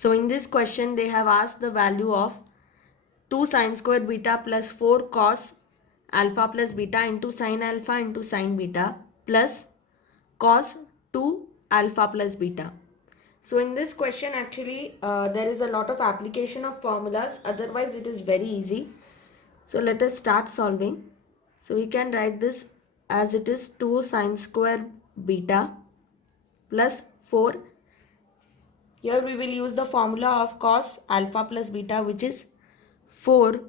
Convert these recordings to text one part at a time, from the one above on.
So in this question they have asked the value of 2 sin square beta plus 4 cos alpha plus beta into sin alpha into sin beta plus cos 2 alpha plus beta. So in this question actually there is a lot of application of formulas, otherwise it is very easy. So let us start solving. So we can write this as it is 2 sin square beta plus 4. Here we will use the formula of cos alpha plus beta, which is 4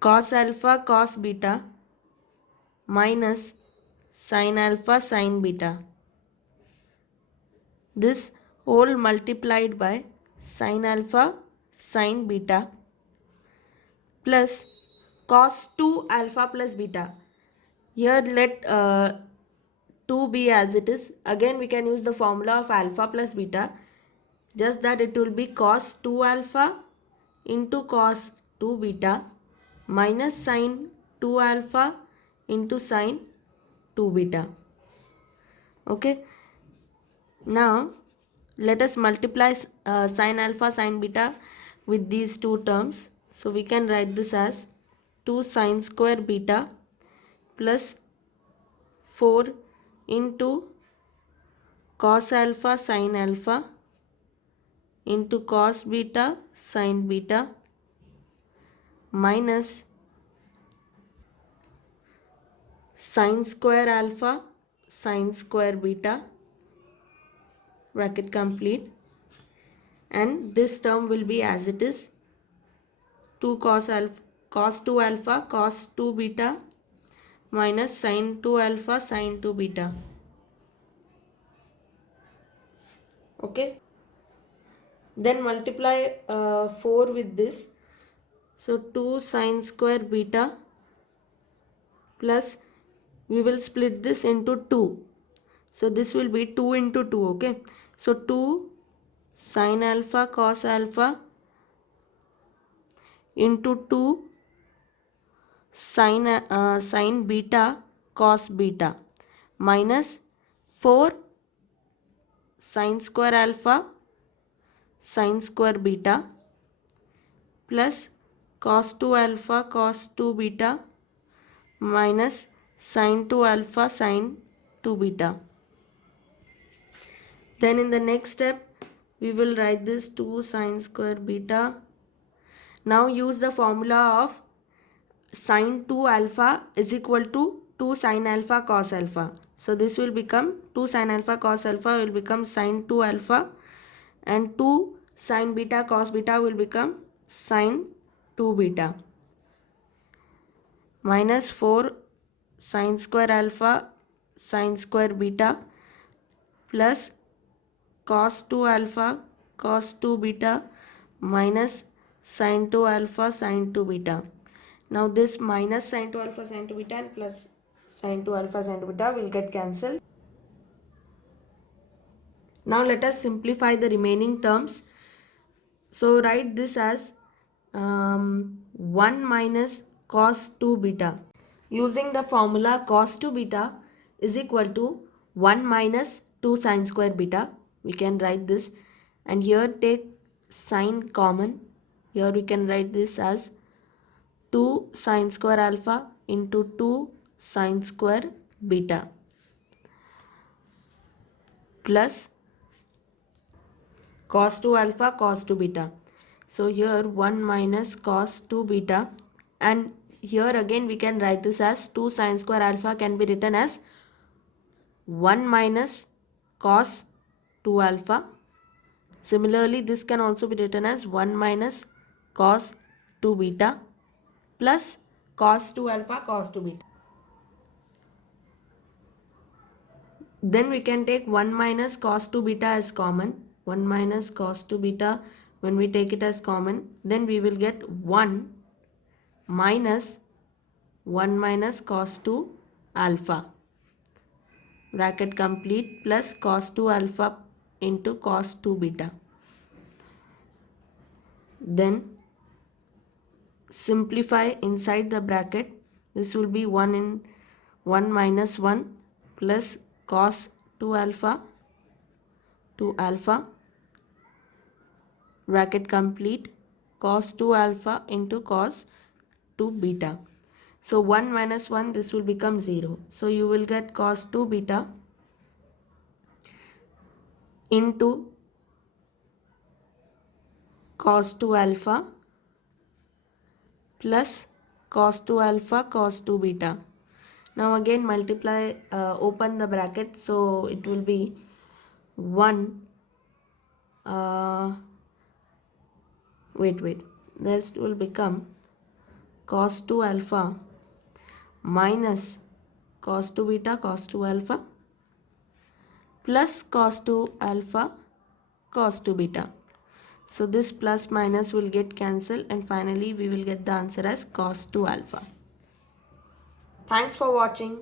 cos alpha cos beta minus sin alpha sin beta. This whole multiplied by sin alpha sin beta plus cos 2 alpha plus beta. Here let 2 be as it is. Again we can use the formula of alpha plus beta, just that it will be cos 2 alpha into cos 2 beta minus sin 2 alpha into sin 2 beta. Okay. Now let us multiply sin alpha sin beta with these two terms. So we can write this as 2 sin square beta plus 4 into cos alpha sin alpha into cos beta sin beta minus sin square alpha sin square beta, bracket complete, and this term will be as it is 2 cos 2 alpha cos 2 beta minus sin 2 alpha sin 2 beta. Okay, then multiply 4 with this. So 2 sin square beta plus, we will split this into 2. So this will be 2 into 2. Okay, so 2 sin alpha cos alpha into 2 sin beta cos beta minus 4 sin square alpha sin square beta plus cos 2 alpha cos 2 beta minus sin 2 alpha sin 2 beta. Then in the next step we will write this 2 sin square beta. Now use the formula of sin 2 alpha is equal to 2 sin alpha cos alpha. So this will become 2 sin alpha cos alpha will become sin 2 alpha, and 2 sin beta cos beta will become sin 2 beta minus 4 sin square alpha sin square beta plus cos 2 alpha cos 2 beta minus sin 2 alpha sin 2 beta. Now this minus sin 2 alpha sin 2 beta and plus sin 2 alpha sin 2 beta will get cancelled. Now let us simplify the remaining terms. So write this as 1 minus cos 2 beta. Using the formula cos 2 beta is equal to 1 minus 2 sin square beta. We can write this, and here take sin common. Here we can write this as 2 sin square alpha into 2 sin square beta plus cos 2 alpha cos 2 beta. So here 1 minus cos 2 beta, and here again we can write this as 2 sin square alpha can be written as 1 minus cos 2 alpha. Similarly this can also be written as 1 minus cos 2 beta plus cos 2 alpha cos 2 beta. Then we can take 1 minus cos 2 beta as common. 1 minus cos 2 beta, when we take it as common, then we will get 1 minus cos 2 alpha, bracket complete, plus cos 2 alpha into cos 2 beta. Then simplify inside the bracket. This will be 1 minus 1 plus cos 2 alpha bracket complete, cos 2 alpha into cos 2 beta. So 1 minus 1, this will become 0. So you will get cos 2 beta into cos 2 alpha plus cos 2 alpha cos 2 beta. Now again multiply, open the bracket, so it will be 1, wait, this will become cos 2 alpha minus cos 2 beta cos 2 alpha plus cos 2 alpha cos 2 beta. So this plus minus will get cancelled and finally we will get the answer as cos 2 alpha. Thanks for watching.